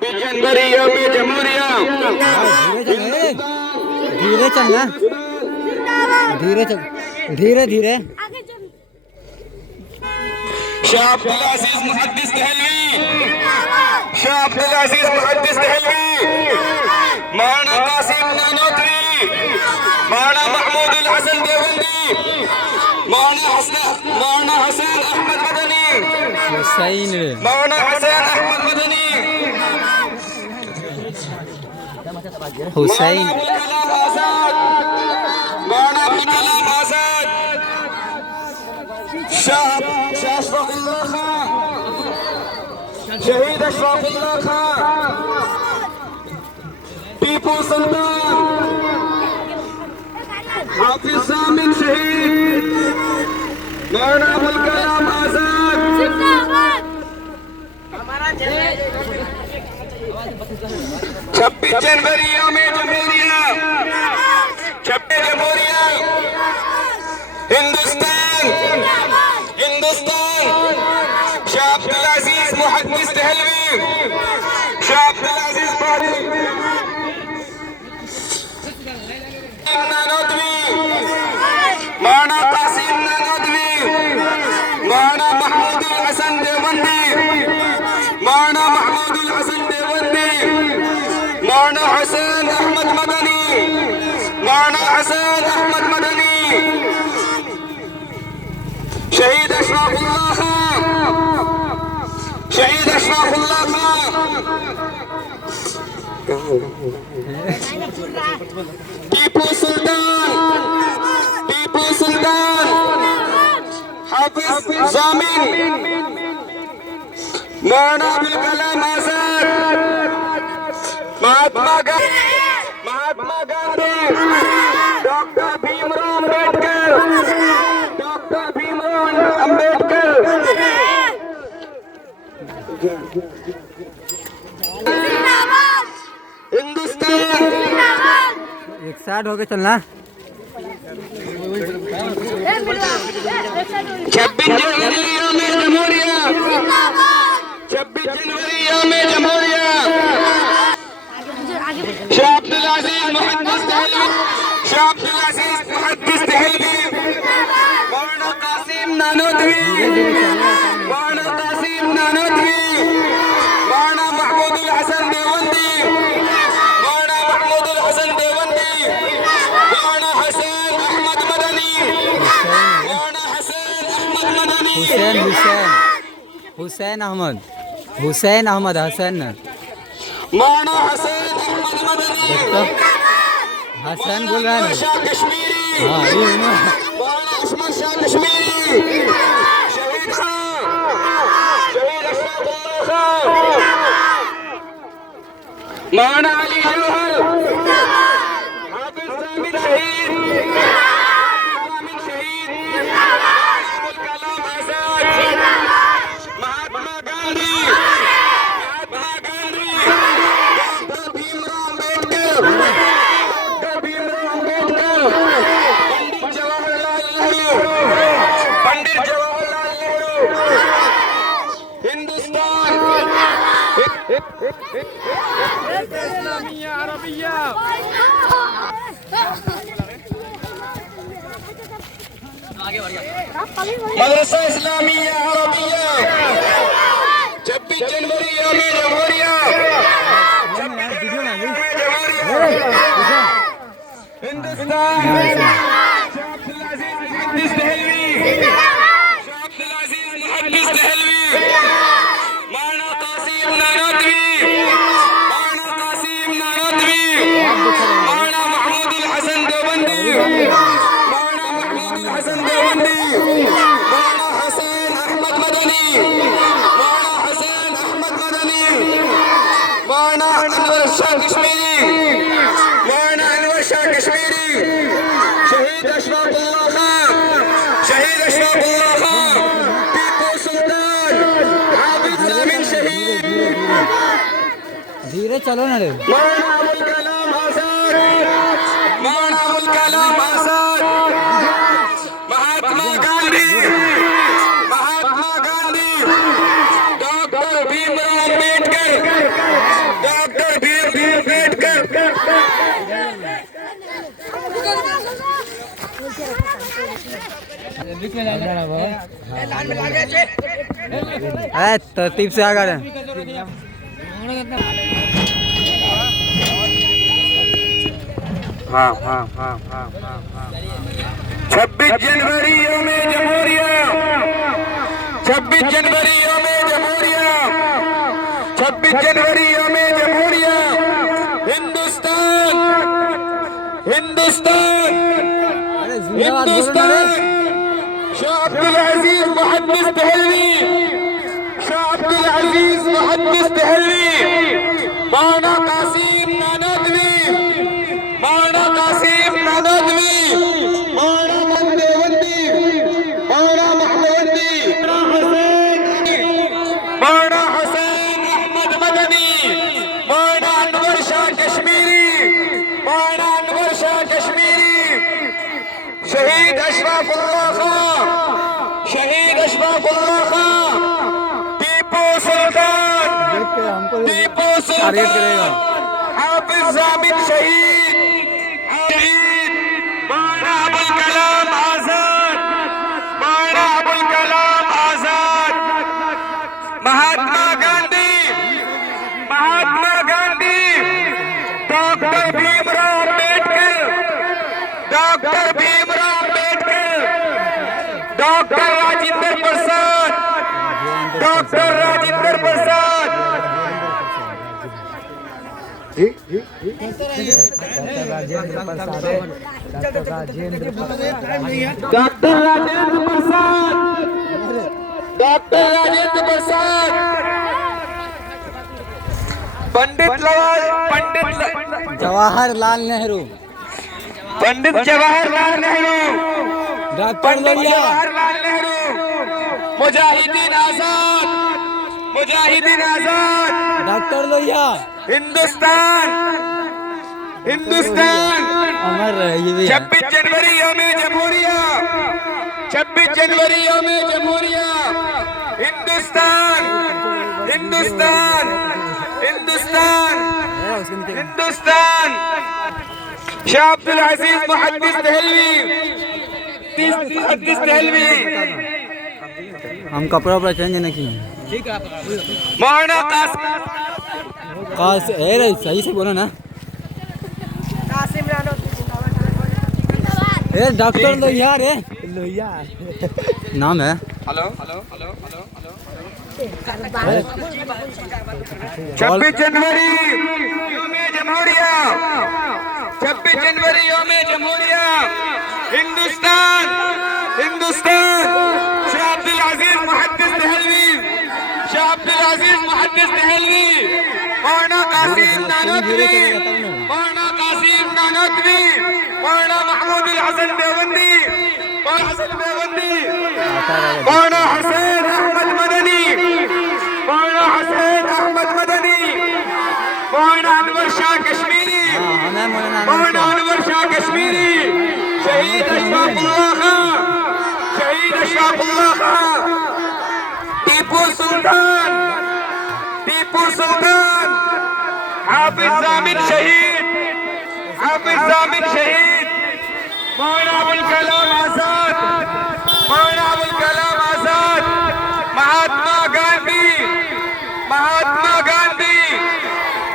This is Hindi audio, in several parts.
जनवरी यौम जमहूरिया। धीरे चलना, धीरे चल, धीरे धीरे। शाह अब्दुल अजीज मुहद्दिस दहलवी, शाह अब्दुल अजीज मुहद्दिस दहलवी, मौलाना कासिम नानोतवी, मौलाना महमूद अल हसन देवबंदी, मौलाना हसन अहमद मदनी, मौलाना हसन अहमद मदनी, हुसैन, मौलाना अब्दुल कलाम आजाद, शाह अशफाकुल्लाह खान, शहीद अशफाकुल्लाह खान, टीपू सुल्तान, हाफिज सामिन शहीद, मौलाना अब्दुल कलाम आजाद। 26 जनवरी यौम जमहूरिया, 26 जमहूरिया, हिंदुस्तान, हिंदुस्तान। शाह अब्दुल अजीज मुहद्दिस दहलवी, शाह अब्दुल अजीज नानोतवी, मौलाना कासिम नानोतवी, मौलाना महमूद अल हसन देवबंदी, मौलाना महमूद अल हसन देवबंदी, मौलाना हसन अहमद मदनी, मौलाना हसन अहमद मदनी, शहीद अशफाकुल्लाह खान, शहीद अशफाकुल्लाह खान, टीपू सुल्तान, टीपू सुल्तान, हाफिज सामिन, मौलाना अब्दुल कलाम आजाद, महात्मा गांधी, डॉक्टर भीमराव अम्बेडकर, डॉक्टर भीमराव अम्बेडकर। हिंदुस्तान, एक साइड होके चलना। 26 जनवरी यौम जमहूरिया, 26 जनवरी यौम जमहूरिया, शाह अब्दुल अजीज मुहद्दिस दहलवी, शाह अब्दुल अजीज मुहद्दिस दहलवी, मौलाना कासिम नानोतवी, मौलाना कासिम नानोतवी, मौलाना महमूद अल हसन देवबंदी, मौलाना महमूद अल हसन देवबंदी, मौलाना हसन अहमद मदनी, मौलाना हसन अहमद मदनी, हुसैन, हुसैन, हुसैन अहमद, हुसैन अहमद, हसन, मौलाना हसन अहमद मदनी, हसन बोल रहा है ना। शाह कश्मीरी, हाँ ये ना। मौलाना उस्मान शाह कश्मीरी, शहीद खान, शहीद अशफाकुल्लाह खान, मौलाना अली जौहर, हाफिज सामिन शहीद, सामिन शहीद, अब्दुल कलाम आजाद, महात्मा गांधी, महात्मा गांधी, डॉक्टर भीमराव अम्बेडकर, डॉक्टर भीमराव अम्बेडकर, पंडित जवाहरलाल नेहरू, पंडित जवाहरलाल नेहरू। हिंदुस्तान, मदरसा इस्लामिया अरबिया, 26 जनवरी यौम जमहूरिया, 26 जनवरी यौम जमहूरिया, हिंदुस्तान। शाह अब्दुल अजीज मुहद्दिस दहलवी, शाह अब्दुल अजीज मुहद्दिस दहलवी, मौलाना कासिम नानोतवी, मौलाना कासिम नानोतवी, मौलाना महमूद अल हसन देवबंदी, मौलाना महमूद अल हसन देवबंदी, मौलाना हसन अहमद मदनी, मौलाना हसन अहमद मदनी, मौलाना अनवर शाह कश्मीरी, मौलाना अनवर शाह कश्मीरी, शहीद अशफाकुल्लाह खान, शहीद अशफाकुल्लाह खान, टीपू सुल्तान, हाफिज सामिन शहीद, धीरे चलो ना रे। मौलाना अब्दुल कलाम आजाद, मौलाना अब्दुल कलाम आजाद, महात्मा गांधी, महात्मा गांधी, डॉक्टर भीमराव अम्बेडकर, तरतीब से आगे हाँ हाँ हाँ हाँ हाँ 26 जनवरी यौम जमहूरिया 26 जनवरी यौम जमहूरिया 26 जनवरी यौम जमहूरिया हिंदुस्तान हिंदुस्तान हिंदुस्तान शाह अब्दुल अजीज मुहद्दिस दहलवी शाह अब्दुल अजीज मुहद्दिस दहलवी मौलाना कासिम नानोतवी मौलाना कासिम नानोतवी मौलाना देवबंदी मौलाना महमूदी मौलाना हुसैन अहमद मदनी मौलाना अनवर शाह कश्मीरी मौलाना अनवर शाह कश्मीरी शहीद अशरफुल्लाह खां शहीद अशरफुल्लाह खां टीपू सुल्तान टीपू सुल्तान हाफिज जामिद शहीद मौलाना Abul Kalam Azad Maulana Abul Kalam Azad Mahatma Gandhi doctor Bhimrao Ambedkar doctor Bhimrao Ambedkar doctor Rajendra Prasad doctor Rajendra Prasad doctor Rajendra Prasad doctor Rajendra Prasad Pandit Jawaharlal Nehru Pandit Jawaharlal Nehru doctor Pandit Lohia Jawaharlal Nehru Mujahideen Azad doctor Lohia Hindustan Hindustan अमर रहे ये भी है। 26 जनवरी यौम जमहूरिया 26 जनवरी यौम जमहूरिया हिंदुस्तान हिंदुस्तान हिंदुस्तान हिंदुस्तान शाह अब्दुल अजीज मुहद्दिस दहलवी हम कपड़ा उपड़ा चेंज नहीं किए मौलाना काश ए रे सही से बोलो ना ए डॉक्टर लोहिया रे लोहिया नाम है हेलो 26 जनवरी यौम जमहूरिया 26 जनवरी यौम जमहूरिया हिंदुस्तान हिंदुस्तान शाह अब्दुल अजीज मुहद्दिस दहलवी शाह अब्दुल अजीज मुहद्दिस दहलवी मौलाना कासिम नानोतवी मौलाना कासिम नानोतवी मौलाना महमूद हसन देवबंदी मौलाना हुसैन अहमद मदनी मौलाना हुसैन अहमद मदनी मौलाना अनवर शाह कश्मीरी मौलाना अनवर शाह कश्मीरी शहीद अशरफुल्लाह खां शहीद अशरफुल्लाह खां टीपू सुल्तान हाफिज जामिद शहीद मौलाना अबुल कलाम आजाद महात्मा गांधी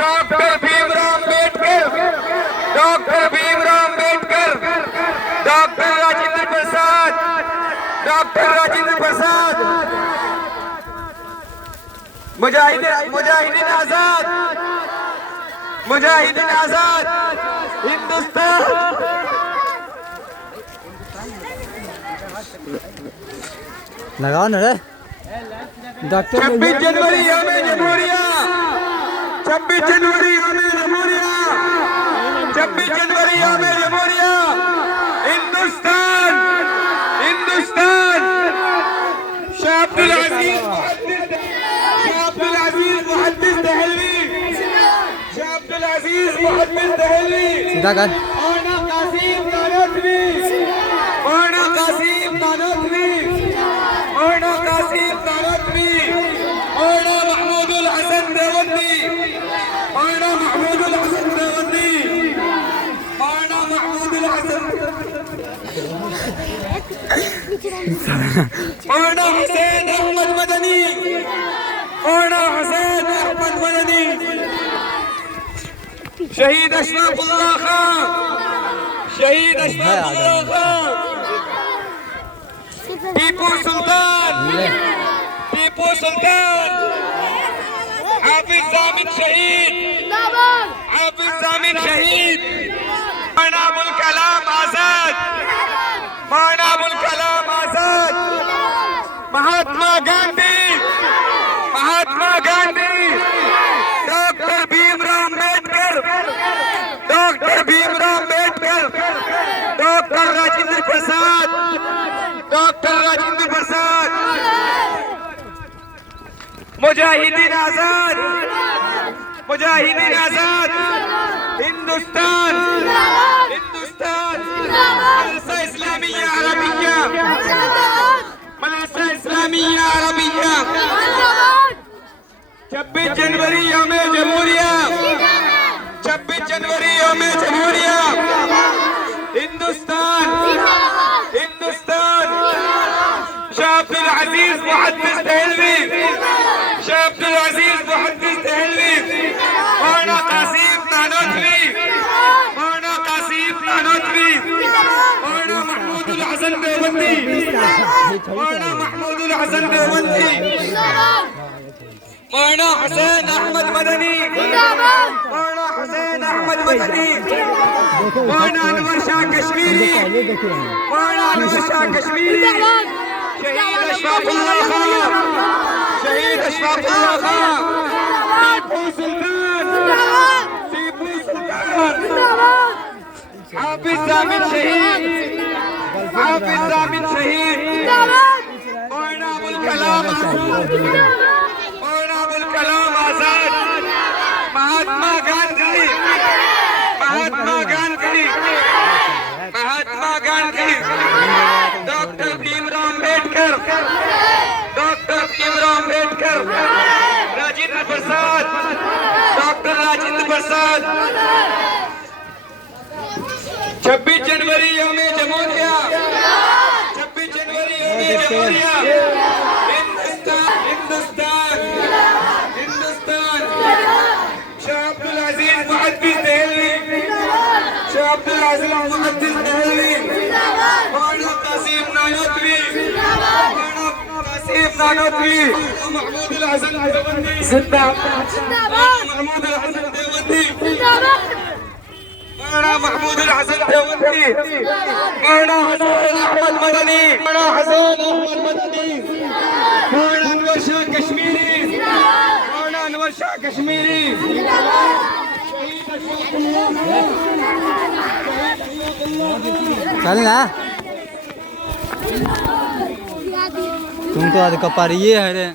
डॉक्टर भीमराव अम्बेडकर डॉक्टर राजेंद्र प्रसाद मुजाहिदीन आजाद हिंदुस्तान लगाओ ना रे डॉक्टर 26 जनवरी यौम जमहूरिया 26 जनवरी यौम जमहूरिया 26 जनवरी यौम जमहूरिया हिंदुस्तान शाह अब्दुल अजीज मुहद्दिस दहलवी सीधा कर मौलाना कासिम नानोतवी मौलाना महमूद हसन देवबंदी मौलाना महमूद हसन मौलाना हुसैन अहमद मदनी, मौलाना हुसैन अहमद मदनी, शहीद अशफाकुल्लाह खान, शहीद अशफाकुल्लाह खान, टीपू सुल्तान, टीपू सुल्तान, हाफिज जामिन शहीद, हाफिज जामिन शहीद, मौलाना Abul Kalam Azad, Maulana Abul Kalam Azad, Mahatma Gandhi, Mahatma Gandhi, doctor Bhimrao Ambedkar, doctor Bhimrao Ambedkar, doctor Rajendra Prasad, doctor Rajendra Prasad, Mujahideen Azad, Mujahideen Azad, Hindustan, Hindustan, Madrasa Islamia Arabia, Madrasa Islamia Arabia, 26 जनवरी यौम जमहूरिया, 26 जनवरी यौम जमहूरिया, हिंदुस्तान, हिंदुस्तान, शाह अब्दुल अजीज मुहद्दिस दहलवी, शाह अब्दुल अजीज मुहद्दिस दहलवी, मौलाना कासिम नानोतवी, मौलाना कासिम नानोतवी, मौलाना महमूदुल हसन देवबंदी, मौलाना महमूदुल हसन देवबंदी, मौलाना हुसैन अहमद मदनी, मौलाना हुसैन अहमद मदनी, मौलाना अनवर शाह कश्मीरी, मौलाना अनवर शाह कश्मीरी, शहीद अशफाकुल्लाह खान, शहीद अशफाकुल्लाह खान, टीपू सुल्तान, टीपू सुल्तान, हाफिज जामिन शहीद, हाफिज जामिन शहीद, मौलाना Abul Kalam Azad, Maulana Abul Kalam Azad, Mahatma Gandhi, Mahatma Gandhi, Mahatma Gandhi, doctor Bhimrao Ambedkar, doctor Bhimrao Ambedkar, Rajendra Prasad, doctor Rajendra प्रसाद, 26 जनवरी यौम जमहूरिया, 26 जनवरी यौम जमहूरिया, हिंदुस्तान, हिंदुस्तान, हिंदुस्तान, शाह अब्दुल अजीज मुहद्दिस दहलवी, शाह अब्दुल अजीज मुहद्दिस दहलवी, मौलाना कासिम नानोतवी, मौलाना कासिम नानोतवी, महमूदुल हसन देवबंदी, जिंदाबाद, महमूदुल हसन देवबंदी, मौलाना महमूदुल हसन देवबंदी, मौलाना हुसैन अहमद मदनी, मौलाना हुसैन अहमद मदनी, मौलाना अनवर शाह कश्मीरी, मौलाना अनवर शाह कश्मीरी, चल ना, तुम तो आज कपार ये है रे।